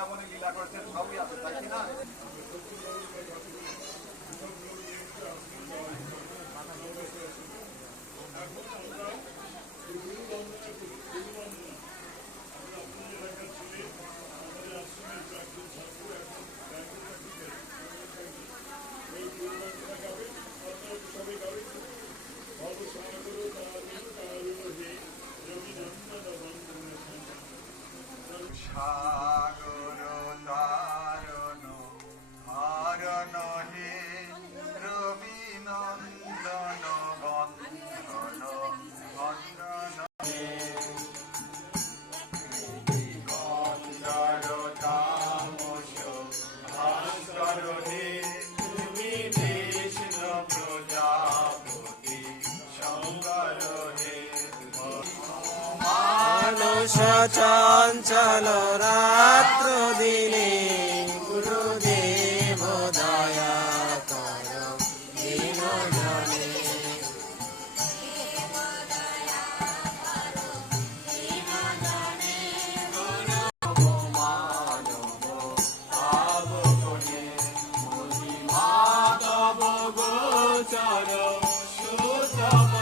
বৃন্দাবনে লীলা করেছেন সবই আছে, তাই কি না? সাগর তারণ হরণ হে রবি নন্দন বন্ধন বন্দন হে গন্ধর তামস ভাস্কর হে তুমি বিষ্ণু প্রজাপতি শঙ্কর হে মানুষ চঞ্চল রাত্র দিনে গুরুদেব দয়া কর দীন জনে। মাধব ভাবগণে মহিমা তব গোচর সুতম